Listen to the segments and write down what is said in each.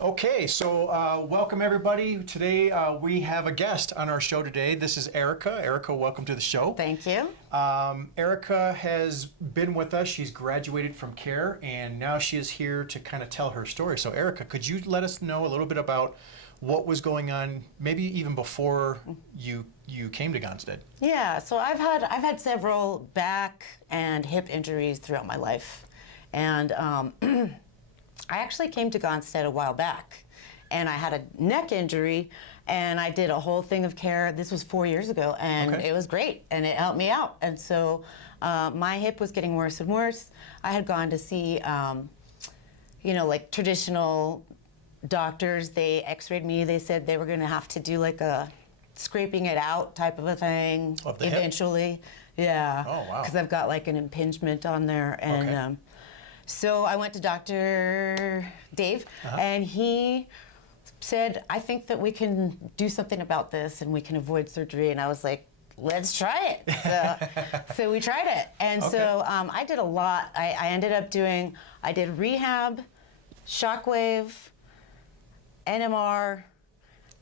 Okay, so welcome everybody. Today we have a guest on our show today. This is Erica. Erica, welcome to the show. Thank you. Erica has been with us. She's graduated from CARE, and now she is here to kind of tell her story. So Erica, could you let us know a little bit about what was going on, maybe even before you came to Gonstead? Yeah, so I've had several back and hip injuries throughout my life, and I actually came to Gonstead a while back, and I had a neck injury, and I did a whole thing of CARE. This was 4 years ago, and It was great, and it helped me out. And so my hip was getting worse and worse. I had gone to see, like traditional doctors. They x-rayed me. They said they were going to have to do like a scraping it out type of a thing Of the eventually. hip? Yeah. Oh, wow. Because I've got like an impingement on there, and Okay. So I went to Dr. Dave, and he said, I think that we can do something about this and we can avoid surgery. And I was like, let's try it. So we tried it. And so I did a lot. I ended up I did rehab, shockwave, NMR,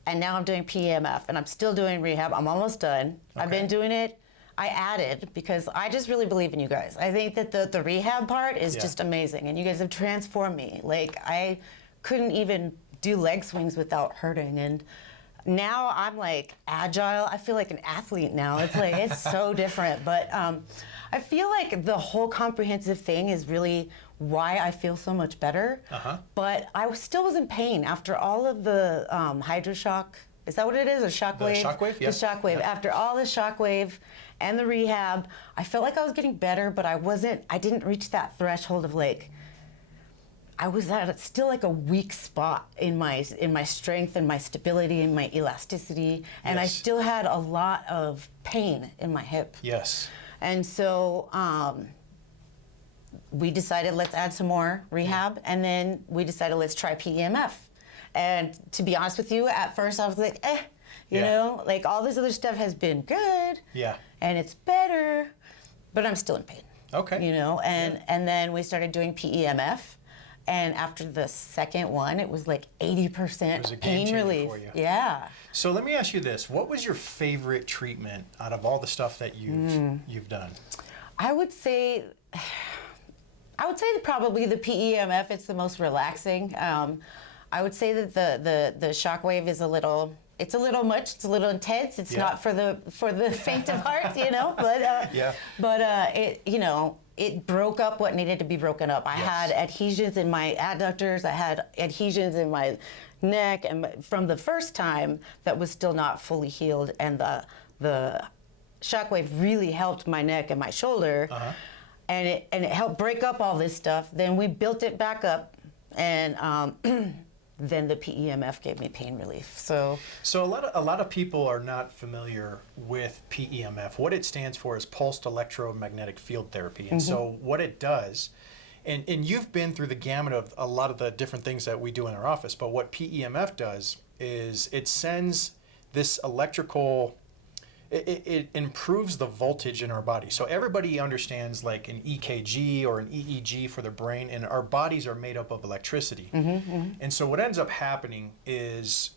and now I'm doing PEMF. And I'm still doing rehab. I'm almost done. I've been doing it. I added because I just really believe in you guys. I think that the rehab part is just amazing, and you guys have transformed me. Like, I couldn't even do leg swings without hurting, and now I'm like agile. I feel like an athlete now. It's like it's so different, but I feel like the whole comprehensive thing is really why I feel so much better. But I still was in pain after all of the hydroshock. Is that what it is? A shockwave? The shockwave, yeah. The shockwave. Yeah. After all the shockwave and the rehab, I felt like I was getting better, but I didn't reach that threshold of like, I was at still like a weak spot in my strength and my stability and my elasticity, and I still had a lot of pain in my hip. Yes. And so we decided let's add some more rehab, and then we decided let's try PEMF. And to be honest with you, at first I was like, you know, like all this other stuff has been good. Yeah. And it's better, but I'm still in pain. Okay. You know, and then we started doing PEMF. And after the second one, it was like 80% pain relief. For you. Yeah. So let me ask you this. What was your favorite treatment out of all the stuff that you've done? I would say that probably the PEMF, it's the most relaxing. I would say that the shockwave is a little much. It's a little intense. It's not for the faint of heart, you know. But it broke up what needed to be broken up. I had adhesions in my adductors. I had adhesions in my neck, and from the first time that was still not fully healed. And the shockwave really helped my neck and my shoulder, and it helped break up all this stuff. Then we built it back up, and then the PEMF gave me pain relief. So a lot of people are not familiar with PEMF. What it stands for is pulsed electromagnetic field therapy. And so what it does, and you've been through the gamut of a lot of the different things that we do in our office, but what PEMF does is it sends this electrical, it improves the voltage in our body. So everybody understands like an EKG or an EEG for the brain, and our bodies are made up of electricity. And so what ends up happening is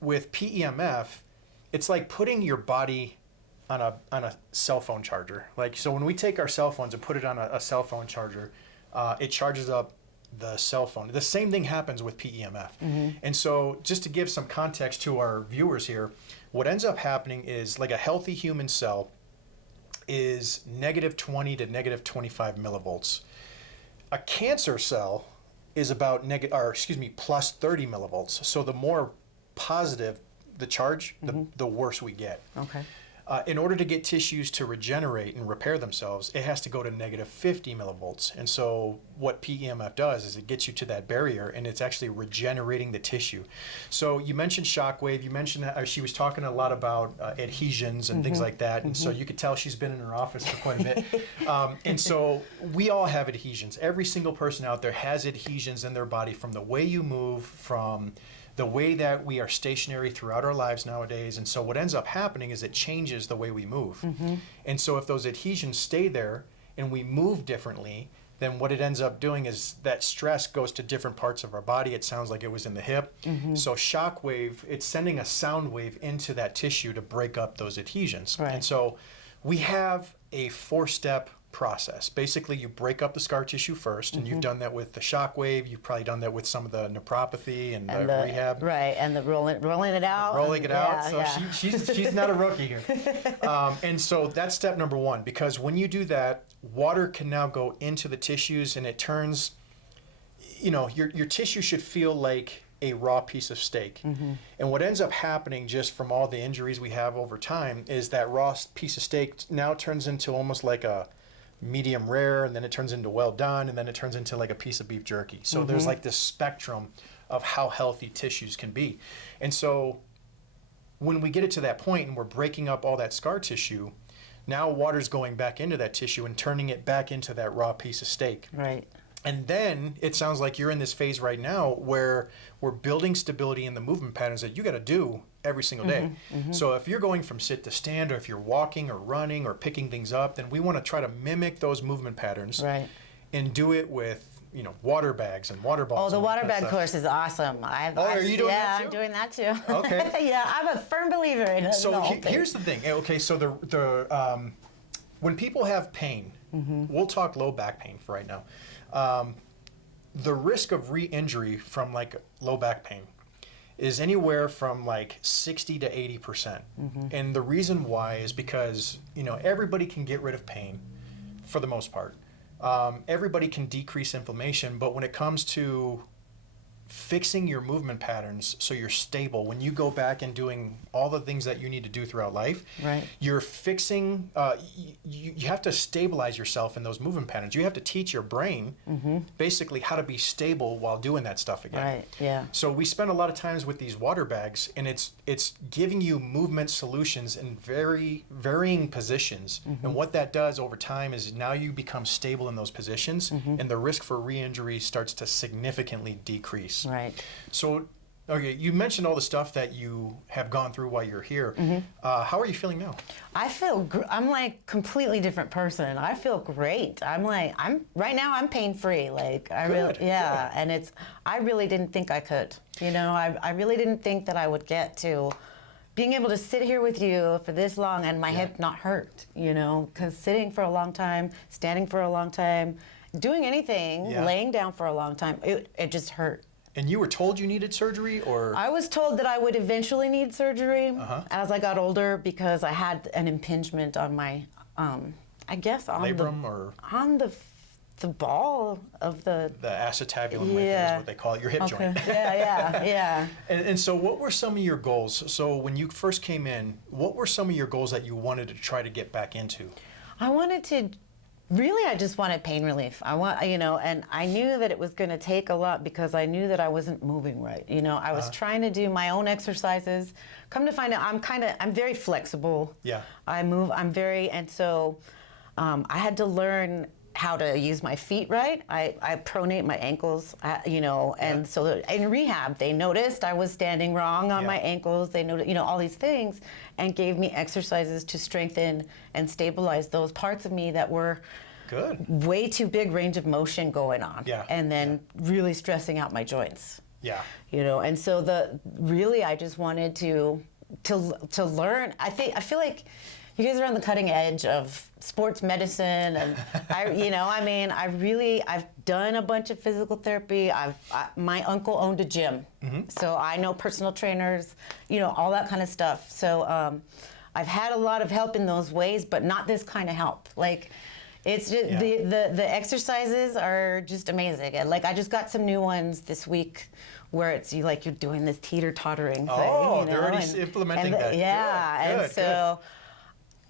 with PEMF, it's like putting your body on a cell phone charger. Like, so when we take our cell phones and put it on a cell phone charger, it charges up the cell phone. The same thing happens with PEMF. And so just to give some context to our viewers here, what ends up happening is like a healthy human cell is -20 to -25 millivolts. A cancer cell is about plus 30 millivolts. So the more positive the charge, the worse we get. okay. In order to get tissues to regenerate and repair themselves, it has to go to -50 millivolts. And so what PEMF does is it gets you to that barrier, and it's actually regenerating the tissue. So you mentioned shockwave. You mentioned that she was talking a lot about adhesions and things like that. And so you could tell she's been in her office for quite a bit. And so we all have adhesions. Every single person out there has adhesions in their body from the way you move, from the way that we are stationary throughout our lives nowadays. And so what ends up happening is it changes the way we move. And so if those adhesions stay there and we move differently, then what it ends up doing is that stress goes to different parts of our body. It sounds like it was in the hip. So shock wave, it's sending a sound wave into that tissue to break up those adhesions. Right. And so we have a 4-step process. Basically, you break up the scar tissue first, and you've done that with the shock wave. You've probably done that with some of the nephropathy and the rehab. Right, and the rolling it out. Rolling it out. So yeah. she's not a rookie here. And so that's step number 1, because when you do that, water can now go into the tissues, and it turns, your tissue should feel like a raw piece of steak. And what ends up happening just from all the injuries we have over time is that raw piece of steak now turns into almost like a medium rare, and then it turns into well done, and then it turns into like a piece of beef jerky. So there's like this spectrum of how healthy tissues can be. And so when we get it to that point and we're breaking up all that scar tissue, now water's going back into that tissue and turning it back into that raw piece of steak. Right. And then it sounds like you're in this phase right now where we're building stability in the movement patterns that you got to do every single day. So if you're going from sit to stand, or if you're walking or running or picking things up, then we want to try to mimic those movement patterns. Right. And do it with, water bags and water balls. Oh, the and all water that bag stuff. course is awesome. Are you doing that too? I'm doing that too. Okay. Yeah, I'm a firm believer in it. So here's the thing. Okay, so the when people have pain, we'll talk low back pain for right now. The risk of re-injury from like low back pain is anywhere from like 60 to 80%. And the reason why is because, everybody can get rid of pain for the most part. Everybody can decrease inflammation, but when it comes to fixing your movement patterns so you're stable when you go back and doing all the things that you need to do throughout life, Right. you're fixing, you have to stabilize yourself in those movement patterns. You have to teach your brain basically how to be stable while doing that stuff again. Right, yeah. So we spend a lot of times with these water bags, and it's giving you movement solutions in very varying positions. And what that does over time is now you become stable in those positions, and the risk for re-injury starts to significantly decrease. Right. So, okay, you mentioned all the stuff that you have gone through while you're here. How are you feeling now? I feel I'm like completely different person. I feel great. I'm right now I'm pain free. Like I really, yeah. Good. And I really didn't think I could. I really didn't think that I would get to being able to sit here with you for this long and my hip not hurt. Because sitting for a long time, standing for a long time, doing anything, laying down for a long time, it just hurt. And you were told you needed surgery, or? I was told that I would eventually need surgery as I got older because I had an impingement on my, I guess on labrum, or on the ball of the acetabulum is what they call it, your hip joint. Yeah. And so what were some of your goals? So when you first came in, what were some of your goals that you wanted to try to get back into? I just wanted pain relief. And I knew that it was going to take a lot because I knew that I wasn't moving right. I was trying to do my own exercises. Come to find out, I'm very flexible. Yeah. And so I had to learn how to use my feet right. I pronate my ankles, and so in rehab, they noticed I was standing wrong on my ankles. They noticed, all these things, and gave me exercises to strengthen and stabilize those parts of me that were way too big range of motion going on. Yeah. And then really stressing out my joints. Yeah. And so I just wanted to learn. I feel like you guys are on the cutting edge of sports medicine, and I've done a bunch of physical therapy. My uncle owned a gym, so I know personal trainers, all that kind of stuff. So I've had a lot of help in those ways, but not this kind of help. Like, it's just the exercises are just amazing. And like I just got some new ones this week where it's you're doing this teeter-tottering thing. Oh, they're already implementing that. Yeah, Good, and so.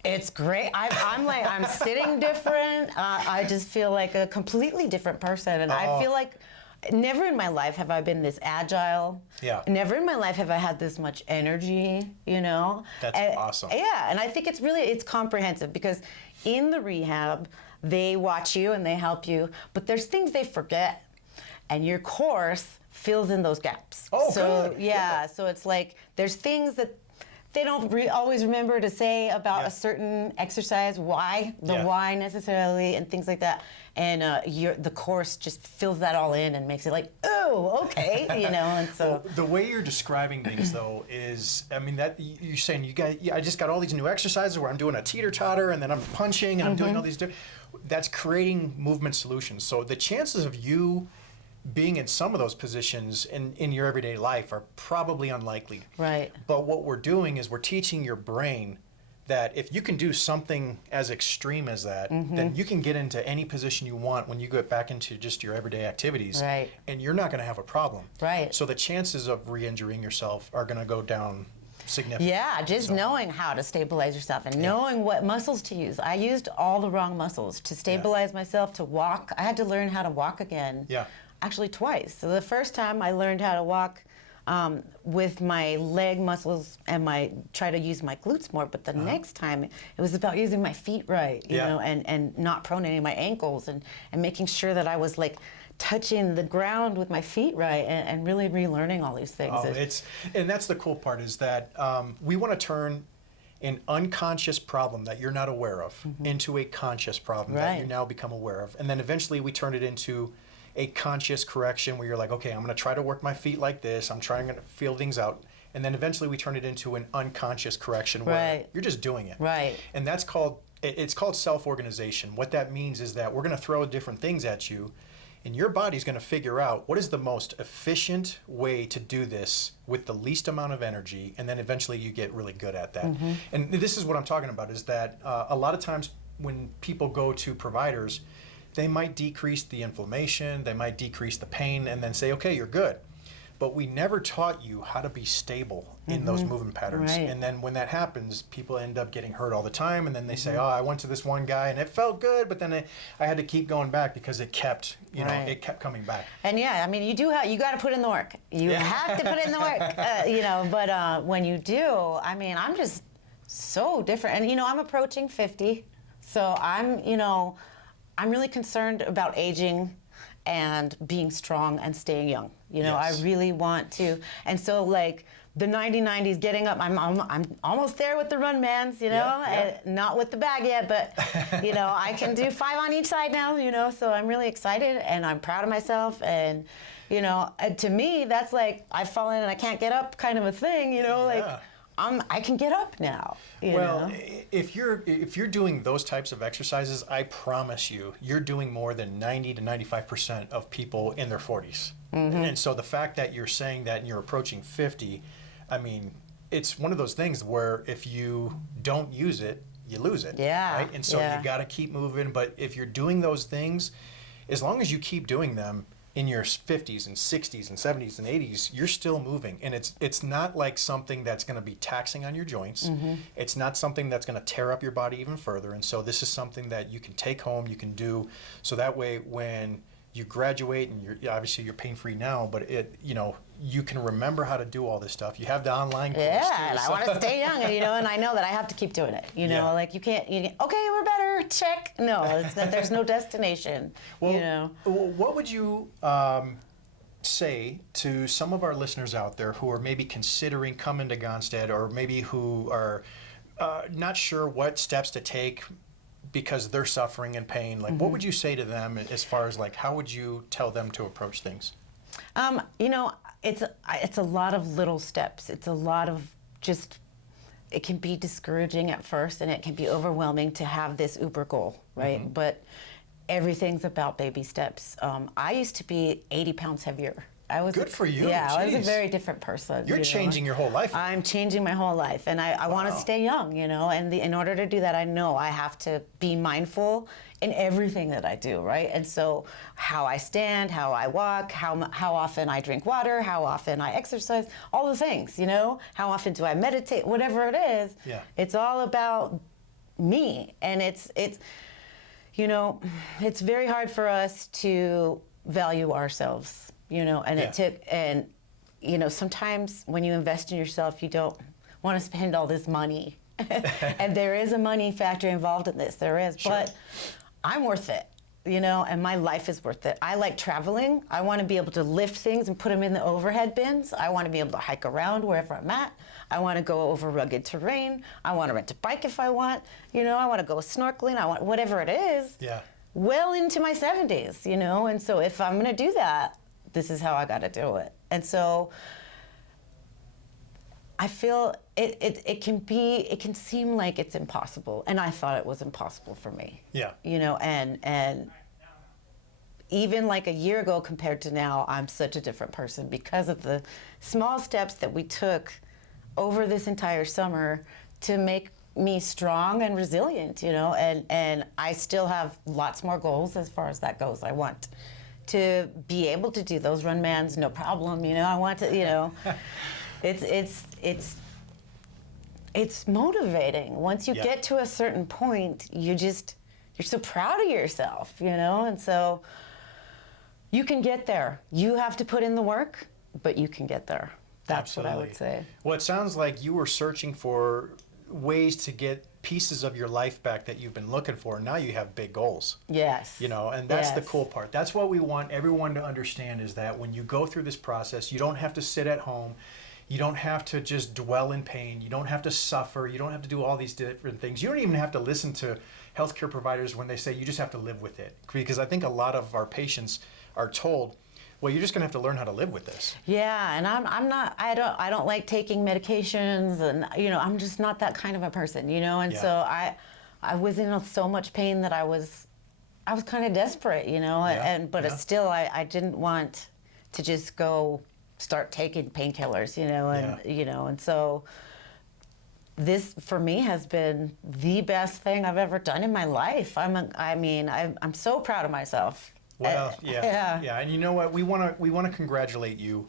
It's great. I'm sitting different. I just feel like a completely different person. And I feel like never in my life have I been this agile. Yeah. Never in my life have I had this much energy, That's awesome. Yeah, and I think it's comprehensive because in the rehab, they watch you and they help you, but there's things they forget. And your course fills in those gaps. Oh, so, good. Yeah, so it's like there's things they don't always remember to say about Yeah. a certain exercise, why, Yeah. why necessarily, and things like that. And the course just fills that all in and makes it like, oh, okay, you know. And so The way you're describing things, though, is, I mean, that you're saying I just got all these new exercises where I'm doing a teeter-totter and then I'm punching and I'm doing all these different. That's creating movement solutions. So the chances of you being in some of those positions in your everyday life are probably unlikely. Right. But what we're doing is we're teaching your brain that if you can do something as extreme as that, then you can get into any position you want when you get back into just your everyday activities. Right. And you're not going to have a problem. Right. So the chances of re-injuring yourself are going to go down significantly. yeah, just knowing how to stabilize yourself and knowing what muscles to use. I used all the wrong muscles to stabilize myself, to walk. I had to learn how to walk again. Yeah. Actually, twice. So the first time I learned how to walk with my leg muscles and try to use my glutes more. But the next time, it was about using my feet right, you know, and not pronating my ankles and making sure that I was like touching the ground with my feet right and really relearning all these things. Oh, and that's the cool part is that we want to turn an unconscious problem that you're not aware of into a conscious problem that you now become aware of. And then eventually we turn it into a conscious correction where you're like, okay, I'm going to try to work my feet like this. I'm trying to feel things out. And then eventually we turn it into an unconscious correction where you're just doing it. Right. And that's called, it's called self-organization. What that means is that we're going to throw different things at you and your body's going to figure out what is the most efficient way to do this with the least amount of energy. And then eventually you get really good at that. And this is what I'm talking about is that a lot of times when people go to providers, they might decrease the inflammation, they might decrease the pain, and then say, okay, you're good. But we never taught you how to be stable in those movement patterns. Right. And then when that happens, people end up getting hurt all the time, and then they say, oh, I went to this one guy and it felt good, but then I had to keep going back because it kept, you know, it kept coming back. And yeah, I mean, you got to put in the work. You have to put in the work, you know, but when you do, I mean, I'm just so different. And, you know, I'm approaching 50, so I'm, you know, I'm really concerned about aging and being strong and staying young. You know, I really want to. And so, like, the 90-90s, getting up, I'm almost there with the run mans, you know, not with the bag yet, but, you know, I can do 5 on each side now, you know, so I'm really excited and I'm proud of myself. And, you know, to me, that's like, I've fallen and I can't get up kind of a thing, you know, like, I can get up now. You know? If you're doing those types of exercises, I promise you're doing more than 90 to 95% of people in their 40s. And so the fact that you're saying that and you're approaching 50, I mean, it's one of those things where if you don't use it, you lose it. Yeah. Right? And so you got to keep moving. But if you're doing those things, as long as you keep doing them, in your 50s and 60s and 70s and 80s, you're still moving. And it's not like something that's going to be taxing on your joints. It's not something that's going to tear up your body even further. And so this is something that you can take home, you can do. So that way when you graduate and obviously you're pain-free now, but you know, you can remember how to do all this stuff. You have the online course too, and I want to stay young, you know, and I know that I have to keep doing it. You know, like you can't, okay, we're better, check. No, there's no destination. Well, you know, what would you say to some of our listeners out there who are maybe considering coming to Gonstead, or maybe who are not sure what steps to take because they're suffering in pain? Like, what would you say to them as far as like, how would you tell them to approach things? You know, it's a lot of little steps. It's a lot of just, it can be discouraging at first and it can be overwhelming to have this uber goal, right? But everything's about baby steps. I used to be 80 pounds heavier. Good for you. Yeah, I was a Jeez. very different person. You're changing your whole life. I'm changing my whole life, and I want to stay young, you know, and in order to do that, I know I have to be mindful in everything that I do, right? And so how I stand, how I walk, how often I drink water, how often I exercise, all the things, you know, how often do I meditate, whatever it is, it's all about me. And it's, you know, it's very hard for us to value ourselves, you know, and and, you know, sometimes when you invest in yourself, you don't want to spend all this money. And there is a money factor involved in this, there is, but I'm worth it. you know, and my life is worth it. I like traveling. I want to be able to lift things and put them in the overhead bins. I want to be able to hike around wherever I'm at. I want to go over rugged terrain. I want to rent a bike if I want. You know, I want to go snorkeling. I want whatever it is. Yeah. Well into my 70s, you know, and so if I'm going to do that, this is how I got to do it. And so I feel it can seem like it's impossible, and I thought it was impossible for me. Yeah. You know, and even like a year ago compared to now, I'm such a different person because of the small steps that we took over this entire summer to make me strong and resilient, you know, and I still have lots more goals as far as that goes. I want to be able to do those run mans, no problem, you know, I want to, you know, it's motivating. Once you get to a certain point, you're so proud of yourself, you know, and so you can get there. You have to put in the work, but you can get there. That's Absolutely. what I would say. Well, it sounds like you were searching for ways to get pieces of your life back that you've been looking for. Now you have big goals. Yes. You know, and that's the Yes. cool part. That's what we want everyone to understand, is that when you go through this process, you don't have to sit at home. You don't have to just dwell in pain. You don't have to suffer. You don't have to do all these different things. You don't even have to listen to healthcare providers when they say you just have to live with it. Because I think a lot of our patients are told, well, you're just going to have to learn how to live with this. Yeah, and I don't like taking medications, and you know, I'm just not that kind of a person, you know, and Yeah. so I was in so much pain that I was kind of desperate, you know, but still I didn't want to just go start taking painkillers, you know, and you know, and so this for me has been the best thing I've ever done in my life. I'm so proud of myself. Well, yeah, and you know what? We want to congratulate you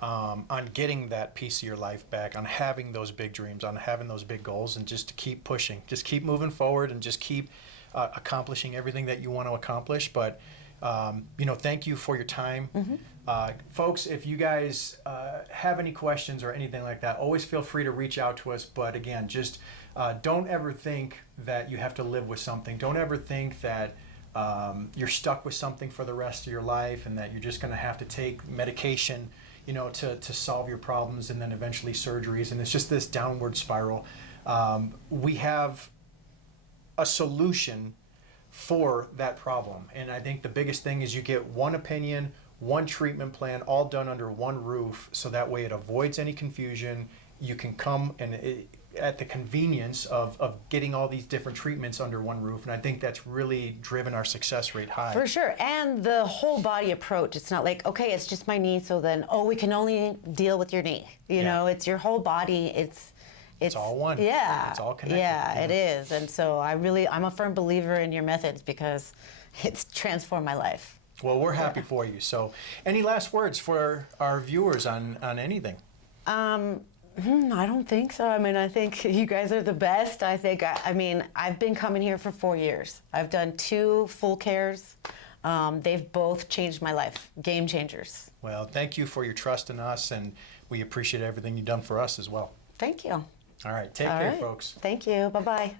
on getting that piece of your life back, on having those big dreams, on having those big goals, and just to keep pushing, just keep moving forward, and just keep accomplishing everything that you want to accomplish. But you know, thank you for your time, folks. If you guys have any questions or anything like that, always feel free to reach out to us. But again, just don't ever think that you have to live with something. Don't ever think that you're stuck with something for the rest of your life, and that you're just going to have to take medication, you know, to solve your problems, and then eventually surgeries, and it's just this downward spiral. We have a solution for that problem, and I think the biggest thing is you get one opinion, one treatment plan, all done under one roof, so that way it avoids any confusion. You can come and at the convenience of getting all these different treatments under one roof. And I think that's really driven our success rate high. For sure. And the whole body approach. It's not like, okay, it's just my knee, so then, we can only deal with your knee. You know, it's your whole body. It's all one. Yeah. It's all connected. Yeah, it is. And so I'm a firm believer in your methods because it's transformed my life. Well, we're happy for you. So any last words for our viewers on anything? I don't think so. I mean, I think you guys are the best. I think, I've been coming here for 4 years. I've done 2 full cares. They've both changed my life. Game changers. Well, thank you for your trust in us, and we appreciate everything you've done for us as well. Thank you. All right. Take care, folks. Thank you. Bye-bye.